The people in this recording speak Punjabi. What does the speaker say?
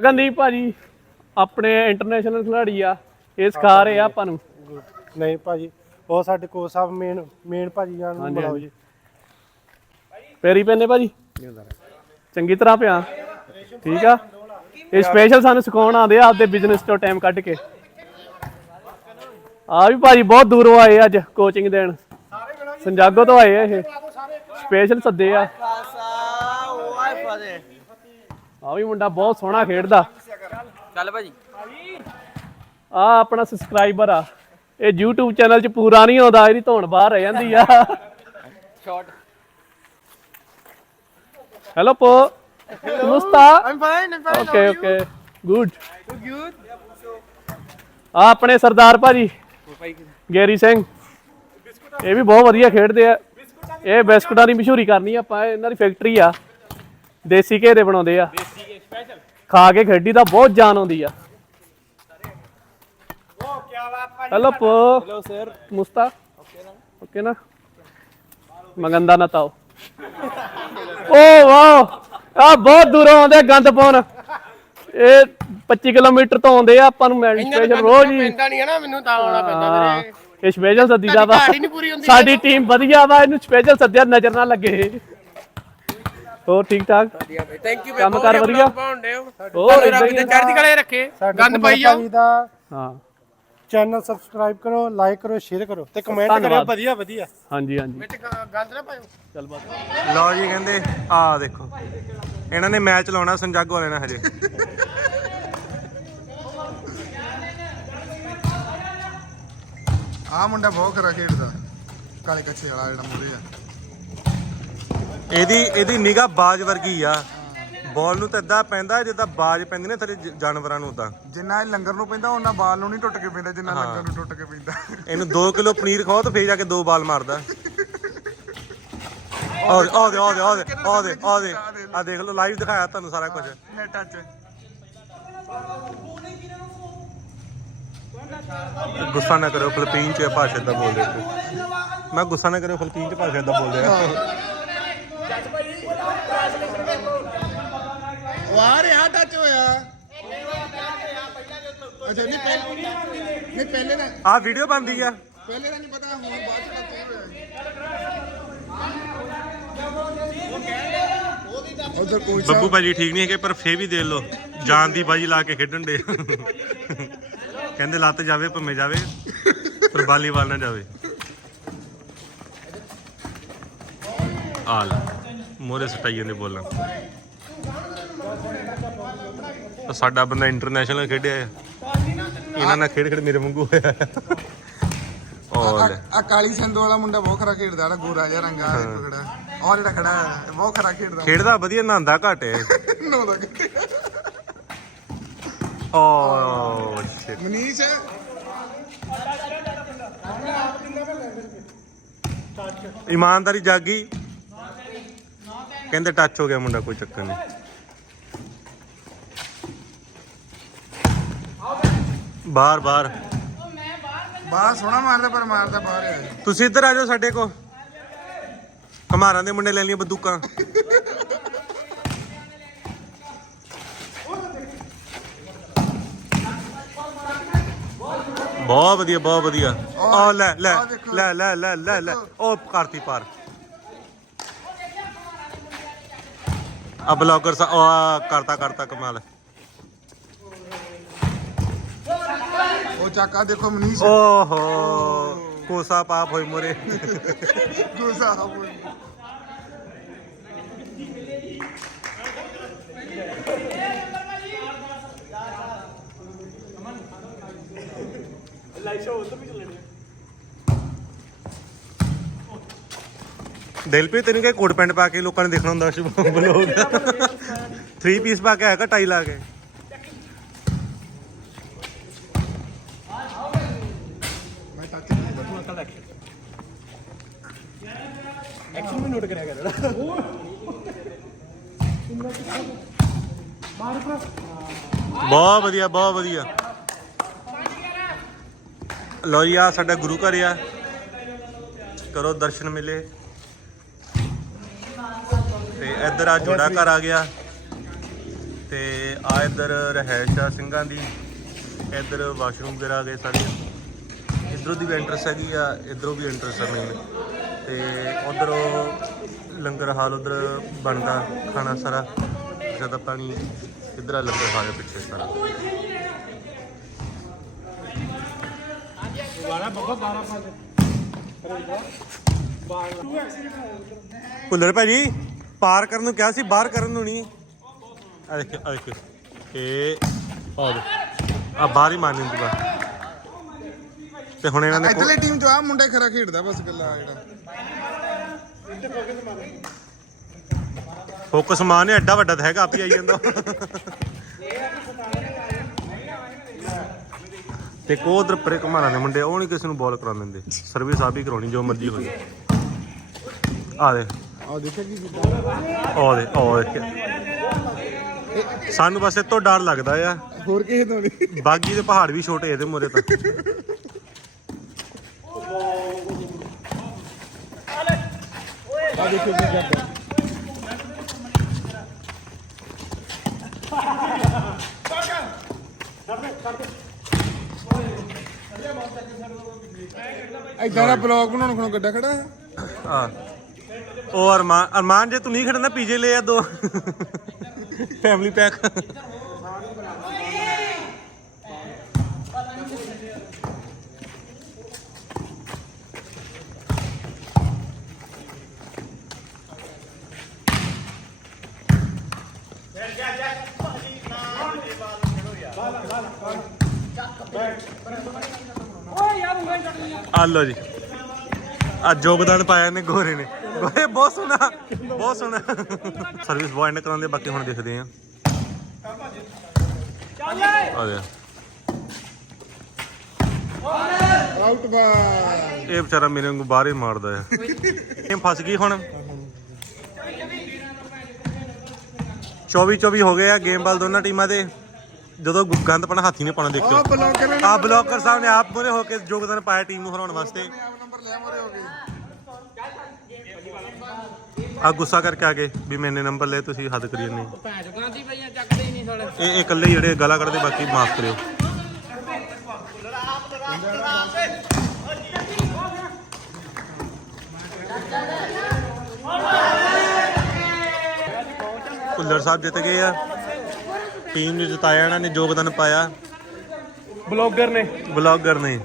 ਗਗਨਦੀਪ ਭਾਜੀ ਆਪਣੇ ਇੰਟਰਨੈਸ਼ਨਲ ਖਿਡਾਰੀ ਆ ਇਹ ਸਿਖਾ ਰਹੇ ਆ ਆਪਾਂ ਨੂੰ। ਨਹੀਂ ਭਾਜੀ ਉਹ ਸਾਡੇ ਕੋਚ ਸਾਹਿਬ ਮੇਨ ਮੇਨ ਭਾਜੀ ਜਾਨ ਨੂੰ ਬੁਲਾਓ। ਜੀ। ਪੈਰੀ ਪੈਨੇ ਭਾਜੀ? ਚੰਗੀ ਤਰ੍ਹਾਂ ਪਿਆ। ਠੀਕ ਆ? ਇਹ ਸਪੈਸ਼ਲ ਸਾਨੂੰ ਸਿਖਾਉਣ ਆਉਂਦੇ ਆ ਆਪਦੇ ਬਿਜ਼ਨਸ ਤੋਂ ਟਾਈਮ ਕੱਢ ਕੇ। ਆ ਵੀ ਭਾਜੀ ਬਹੁਤ ਦੂਰੋਂ ਆਏ ਅੱਜ ਕੋਚਿੰਗ ਦੇਣ। ਸੰਜਾਗੋ ਤੋਂ ਆਏ ਆ ਇਹ। ਸਪੈਸ਼ਲ ਸੱਦੇ ਆ। ਆ ਵੀ ਮੁੰਡਾ ਬਹੁਤ ਸੋਹਣਾ ਖੇਡਦਾ। ਚੱਲ ਭਾਜੀ। ਆ ਆਪਣਾ ਸਬਸਕ੍ਰਾਈਬਰ ਆ। ਇਹ YouTube ਚੈਨਲ 'ਚ ਪੂਰਾ ਨਹੀਂ ਆਉਂਦਾ ਇਹਦੀ ਧੌਣ ਬਾਹਰ ਰਹਿ ਜਾਂਦੀ ਆ। ਸ਼ਾਟ ਹੈਲੋ ਪੋ ਮੁਸਤਾ I'm fine I'm fine okay okay good ਆ ਆਪਣੇ ਸਰਦਾਰ ਭਾਜੀ ਗੈਰੀ ਸਿੰਘ। ਇਹ ਵੀ ਬਹੁਤ ਵਧੀਆ ਖੇਡਦੇ ਆ। ਇਹ ਬਿਸਕੁਟਾਂ ਦੀ ਮਸ਼ਹੂਰੀ ਕਰਨੀ ਆ ਆਪਾਂ ਇਹਨਾਂ ਦੀ ਫੈਕਟਰੀ ਆ। ਦੇਸੀ ਘੇ ਦੇ ਬਣਾਉਂਦੇ ਆ। ਖਾ ਕੇ ਖੇਡੀ ਦਾ ਬਹੁਤ ਜਾਨ ਆਉਂਦੀ ਆ। ਹੈਲੋ ਪੋ ਹੈਲੋ ਸਰ ਮੁਸਤਾ। ਓਕੇ ਨਾ। ਮਗੰਦਾ ਨਾ ਤਾਓ। ਓ ਵਾਓ ਆ ਬਹੁਤ ਦੂਰੋਂ ਆਉਂਦੇ ਗੰਦ ਪਾਉਣ। ਇਹ 25 ਕਿਲੋਮੀਟਰ ਤੋਂ ਆਉਂਦੇ ਆ ਆਪਾਂ ਨੂੰ ਮੈਡੀ ਸਪੈਸ਼ਲ ਰੋਜ਼ ਹੀ ਪੈਂਦਾ ਨਹੀਂ ਹੈ ਨਾ ਮੈਨੂੰ ਤਾਂ ਆਉਣਾ ਪੈਂਦਾ ਵੀਰੇ। ਇਹ ਸਪੈਸ਼ਲ ਵਾ। ਨਹੀਂ ਪੂਰੀ ਹੁੰਦੀ ਸਾਡੀ ਟੀਮ ਵਧੀਆ ਵਾ ਇਹਨੂੰ ਸਪੈਸ਼ਲ ਸੱਦਿਆ ਨਜ਼ਰ ਨਾ ਲੱਗੇ। ਹੋਰ ਠੀਕ ਠਾਕ? ਥੈਂਕ ਯੂ ਕੰਮ ਕਾਰ ਵਧੀਆ? ਪਾਉਂਦੇ ਹੋ। ਹੋਰ ਰੱਬ ਆ। ਚੜ੍ਹਦੀ ਕਲੇ ਰੱਖੇ ਗੰਦ ਪਾਈ ਜਾਓ। ਦਾ ਹਾਂ। ਚੈਨਲ ਸਬਸਕ੍ਰਾਈਬ ਕਰੋ ਲਾਈਕ ਕਰੋ ਸ਼ੇਅਰ ਕਰੋ ਤੇ ਕਮੈਂਟ ਕਰਿਓ। ਵਧੀਆ ਵਧੀਆ। ਹਾਂਜੀ ਹਾਂਜੀ। ਵਿੱਚ ਗੰਦ ਨਾ ਪਾਇਓ। ਚੱਲ ਬਾਤ। ਲਓ ਜੀ ਕਹਿੰਦੇ ਆ ਦੇਖੋ। ਇਹਨਾਂ ਨੇ ਮੈਚ ਲਾਉਣਾ ਸੰਜਾਗੋ ਵਾਲਿਆਂ ਨਾਲ ਹਜੇ। ਆ ਮੁੰਡਾ ਬਹੁਤ ਖਰਾ ਖੇਡਦਾ। ਕਾਲੇ ਕੱਛੇ ਵਾਲਾ ਜਿਹੜਾ ਮੂਰੇ ਆ। ਇਹਦੀ ਇਹਦੀ ਨਿਗਾਹ ਬਾਜ ਵਰਗੀ ਆ। ਬਾਲ ਨੂੰ ਤਾਂ ਇਦਾਂ ਪੈਂਦਾ ਜਿੱਦਾਂ ਬਾਜ ਪੈਂਦੀ ਨੇ ਥਲੇ ਜਾਨਵਰਾਂ ਨੂੰ ਤਾਂ। ਜਿੰਨਾ ਇਹ ਲੰਗਰ ਨੂੰ ਪੈਂਦਾ ਉਹਨਾਂ ਬਾਲ ਨੂੰ ਨਹੀਂ ਟੁੱਟ ਕੇ ਪੈਂਦਾ ਜਿੰਨਾ ਲੰਗਰ ਨੂੰ ਟੁੱਟ ਕੇ ਪੈਂਦਾ। ਇਹਨੂੰ 2 ਕਿਲੋ ਪਨੀਰ ਖਾਓ ਤਾਂ ਫੇਰ ਜਾ ਕੇ ਦੋ ਬਾਲ ਮਾਰਦਾ। ਆ ਦੇ ਆ ਦੇ ਆ ਦੇ ਆ ਦੇ ਆ ਦੇ ਆ ਦੇ। ਆ ਦੇਖ ਲਓ ਲਾਈਵ ਦਿਖਾਇਆ ਤੁਹਾਨੂੰ ਸਾਰਾ ਕੁਝ। ਨੈਟਾਂ 'ਚ। ਗੁੱਸਾ ਨਾ ਕਰਿਓ ਫਿਲੀਪੀਨ ਚ ਇਹ ਭਾਸ਼ਾ ਦਾ ਬੋਲਦੇ ਤੇ ਮੈਂ ਗੁੱਸਾ ਨਾ ਕਰਿਓ ਫਿਲੀਪੀਨ ਚ ਭਾਸ਼ਾ ਦਾ ਬੋਲਦੇ ਆ ਵਾਹ ਰਿਹਾ ਟੱਚ ਹੋਇਆ? ਅੱਛਾ ਨਹੀਂ ਪਹਿਲੇ ਨਹੀਂ ਪਹਿਲੇ ਦਾ ਆ ਵੀਡੀਓ ਬਣਦੀ ਆ। ਪਹਿਲੇ ਦਾ ਨਹੀਂ ਪਤਾ ਹੁਣ ਬਾਅਦ ਚ ਟੱਚ ਹੋਇਆ। ਉਧਰ ਕੋਈ ਬੱਬੂ ਭਾਜੀ ਠੀਕ ਨਹੀਂ ਹੈਗੇ ਪਰ ਫੇਰ ਵੀ ਦੇ ਲੋ ਜਾਨ ਦੀ ਬਾਜੀ ਲਾ ਕੇ ਖੇਡਣ ਦੇ। ਕਹਿੰਦੇ ਲੱਤ ਜਾਵੇ ਭੰਮੇ ਜਾਵੇ ਪਰ ਵਾਲੀਬਾਲ ਨਾ ਜਾਵੇ। ਆਲ ਮੋਰੇ ਸਟਾਈਆਂ ਦੇ ਬੋਲਾਂ। ਤਾਂ ਸਾਡਾ ਬੰਦਾ ਇੰਟਰਨੈਸ਼ਨਲ ਖੇਡਿਆ ਆ ਇਹਨਾਂ ਨਾਲ ਖੇਡ ਖੇਡ ਮੇਰੇ ਵਾਂਗੂ ਹੋਇਆ ਔਰ। ਆ ਕਾਲੀ ਸੰਦੋ ਵਾਲਾ ਮੁੰਡਾ ਬਹੁਤ ਖਰਾ ਖੇਡਦਾ ਜਿਹੜਾ ਗੋਰਾ ਜਿਹਾ ਰੰਗਾ ਦੇਖੋ ਖੜਾ ਔਰ ਜਿਹੜਾ ਖੜਾ ਇਹ ਬਹੁਤ ਖਰਾ ਖੇਡਦਾ। ਖੇਡਦਾ ਵਧੀਆ ਨਹਾਉਂਦਾ ਘੱਟ ਹੈ। ਨੋ ਦਾ ਓ ਸ਼ਿਟ ਮਨੀਸ਼? ਇਮਾਨਦਾਰੀ ਜਾਗੀ। ਕਹਿੰਦੇ ਟੱਚ ਹੋ ਗਿਆ ਮੁੰਡਾ ਕੋਈ ਚੱਕਰ ਨਹੀਂ। ਬਾਹਰ ਬਾਹਰ। ਬਾਹਰ ਸੋਹਣਾ ਮਾਰਦਾ ਪਰ ਮਾਰਦਾ ਬਾਹਰ ਹੈ ਤੁਸੀਂ ਇੱਧਰ ਆ ਜਾਓ ਸਾਡੇ ਕੋ ਹਮਾਰਾਂ ਦੇ ਮੁੰਡੇ ਲੈ ਲਈਆਂ ਬੰਦੂਕਾਂ। ਬਹੁਤ ਵਧੀਆ ਬਹੁਤ ਵਧੀਆ। ਆ ਲੈ ਲੈ। ਲੈ ਲੈ ਲੈ ਲੈ ਲੈ। ਉਹ ਕਰਤੀ ਪਾਰ। ਆ ਬਲੌਗਰ ਸਾ ਕਰਤਾ ਕਰਤਾ ਕਮਾਲ। ਉਹ ਚੱਕਾ ਦੇਖੋ ਮਨੀਸ਼। ਓਹੋ ਕੋਸਾ ਪਾਪ ਹੋਈ ਮੋਰੇ। ਗੁੱਸਾ ਹੋ ਦਿਲਪ੍ਰੀਤ ਤੈਨੂੰ ਕਿ ਕੋਟ ਪੈਂਟ ਪਾ ਕੇ ਲੋਕਾਂ ਨੇ ਦੇਖਣਾ ਹੁੰਦਾ ਸ਼ੁਭ ਬਲੌਗ। 3 ਪੀਸ ਪਾ ਕੇ ਆਇਆ ਟਾਈ ਲਾ ਕੇ? ਐਕਸ਼ਨ ਵੀ ਨੋਟ ਕਰਿਆ ਕਰ ਬਹੁਤ ਵਧੀਆ ਬਹੁਤ ਵਧੀਆ। ਲੋ ਜੀ ਆ ਸਾਡਾ ਗੁਰੂ ਘਰ ਆ। ਕਰੋ ਦਰਸ਼ਨ ਮਿਲੇ। ਤੇ ਇੱਧਰ ਆ ਜੋੜਾ ਘਰ ਆ ਗਿਆ। ਤੇ ਆ ਇੱਧਰ ਰਹਿائش ਆ ਸਿੰਘਾਂ ਦੀ, ਇੱਧਰ ਵਾਸ਼ਰੂਮ ਵਗੈਰਾ ਆ ਗਏ ਸਾਡੇ ਇੱਧਰੋਂ ਦੀ ਵੀ ਐਂਟਰਸ ਹੈਗੀ ਆ, ਇੱਧਰੋਂ ਵੀ ਐਂਟਰਸ ਆ ਮੇਨ ਤੇ ਉਧਰ ਉਹ ਲੰਗਰ ਹਾਲ ਉਧਰ ਬਣਦਾ ਖਾਣਾ ਸਾਰਾ ਜ਼ਿਆਦਾ ਪਾਣੀ ਇਧਰ ਆ ਲੰਗਰ ਹਾਲ ਆ ਪਿੱਛੇ ਸਾਰਾ। ਭੁੱਲਰ ਭਾਜੀ ਪਾਰ ਕਰਨ ਨੂੰ ਕਿਹਾ ਸੀ ਬਾਹਰ ਕਰਨ ਨੂੰ ਨਹੀਂ। ਆ ਦੇਖ ਆ ਦੇਖ ਇਹ ਆ ਦੇ ਆ ਬਾਹਰ ਹੀ ਮਾਰਨ ਦੀ ਬਾਤ ਤੇ ਹੁਣ ਇਹਨਾਂ ਨੇ ਇੱਧਰਲੀ ਟੀਮ ਚ ਆ ਮੁੰਡਾ ਖਰਾ ਖੇਡਦਾ ਬਸ ਗੱਲਾਂ ਜਿਹੜਾ। ਫੋਕਸ ਮਾਨ ਨੇ ਐਡਾ ਵੱਡਾ ਤਾਂ ਹੈਗਾ ਆਪ ਹੀ ਆਈ ਜਾਂਦਾ। ਤੇ ਕੋ ਉਧਰ ਪਰੇ ਘਮਾਣਾ ਦੇ ਮੁੰਡੇ ਉਹ ਨਹੀਂ ਕਿਸੇ ਨੂੰ ਬਾਲ ਕਰਾ ਦਿੰਦੇ। ਸਰਵਿਸ ਆਪ ਹੀ ਕਰਾਉਣੀ ਜੋ ਮਰਜ਼ੀ ਹੋਵੇ ਆ ਦੇ। ਆ ਦੇਖਿਆ ਕੀ ਕੀਤਾ? ਆ ਦੇ ਆ ਦੇ ਸਾਨੂੰ ਬਸ ਇਹ ਤੋਂ ਡਰ ਲੱਗਦਾ ਆ। ਹੋਰ ਕਿਸੇ ਤੋਂ ਨਹੀਂ ਬਾਗੀ ਦੇ ਪਹਾੜ ਵੀ ਛੋਟੇ ਇਹਦੇ ਮੋਰੇ ਤਾਂ। ਆ ਦੇਖਿਓ ਕੀ ਕਰਦਾ ਇਦਾਂ ਦਾ ਬਲੌਗ ਬਣਾਉਣ ਕੋਲ ਗੱਡਾ ਖੜਾ ਹੈ। ਆ ਉਹ ਅਰਮਾਨ ਅਰਮਾਨ, ਜੇ ਤੂੰ ਨਹੀਂ ਖੜਨਾ, ਪੀਜੇ ਲੈ ਆ ਦੋ। ਫੈਮਿਲੀ ਪੈਕ ਆ ਲਓ ਜੀ। ਅੱਜ ਯੋਗਦਾਨ ਪਾਇਆ ਨੇ ਗੋਰੇ ਨੇ। ਗੋਰੇ ਬਹੁਤ ਸੋਹਣਾ ਬਹੁਤ ਸੋਹਣਾ। ਸਰਵਿਸ ਨੇ ਕਰਾਉਂਦੇ ਬਾਕੀ ਹੁਣ ਦੇਖਦੇ ਆ। ਆ ਦੇ। ਆਊਟ ਬਾਲ ਇਹ ਵਿਚਾਰਾ ਮੇਰੇ ਵਾਂਗੂ ਬਾਹਰ ਹੀ ਮਾਰਦਾ ਆ। ਇਹ ਫਸ ਗਈ ਹੁਣ। 24 24 ਹੋ ਗਏ ਆ ਗੇਮ ਬਾਲ ਦੋਨਾਂ ਟੀਮਾਂ ਦੇ। ਜਦੋਂ ਗੁ- ਗੰਦ ਪਾਣਾ ਹਾਥੀ ਨੇ ਪਾਣਾ ਦੇਖਿਓ। ਬਲੌਗਰ ਨੇ ਆ ਬਲੌਕਰ ਸਾਹਿਬ ਨੇ ਆਪ ਮੂਹਰੇ ਹੋ ਕੇ ਯੋਗਦਾਨ ਪਾਇਆ ਟੀਮ ਨੂੰ ਹਰਾਉਣ ਵਾਸਤੇ। ਆਪ ਨੰਬਰ ਲੈ ਮੋਰੇ ਹੋ ਗਏ ਆ ਗੁੱਸਾ ਕਰਕੇ ਆ ਗਏ ਵੀ ਮੈਨੇ ਨੰਬਰ ਲਏ ਤੁਸੀਂ ਹੱਦ ਕਰੀ ਜਾਂਦੇ ਭੈਣ ਚੋਂ ਦੀ ਪਈਆਂ ਚੱਕਦੇ ਹੀ। ਨਹੀਂ ਸਾਲੇ ਇਹ ਇਹ ਇਕੱਲੇ ਹੀ ਜਿਹੜੇ ਗਾਲਾਂ ਕੱਢਦੇ ਬਾਕੀ ਮਾਫ ਕਰਿਓ। ਭੁੱਲਰ ਸਾਹਿਬ ਜਿੱਤ ਗਏ ਆ। ਟੀਮ ਨੂੰ ਜਿਤਾਇਆ ਇਹਨਾਂ ਨੇ ਯੋਗਦਾਨ ਪਾਇਆ। ਬਲੌਗਰ ਨੇ। ਬਲੌਗਰ ਨੇ।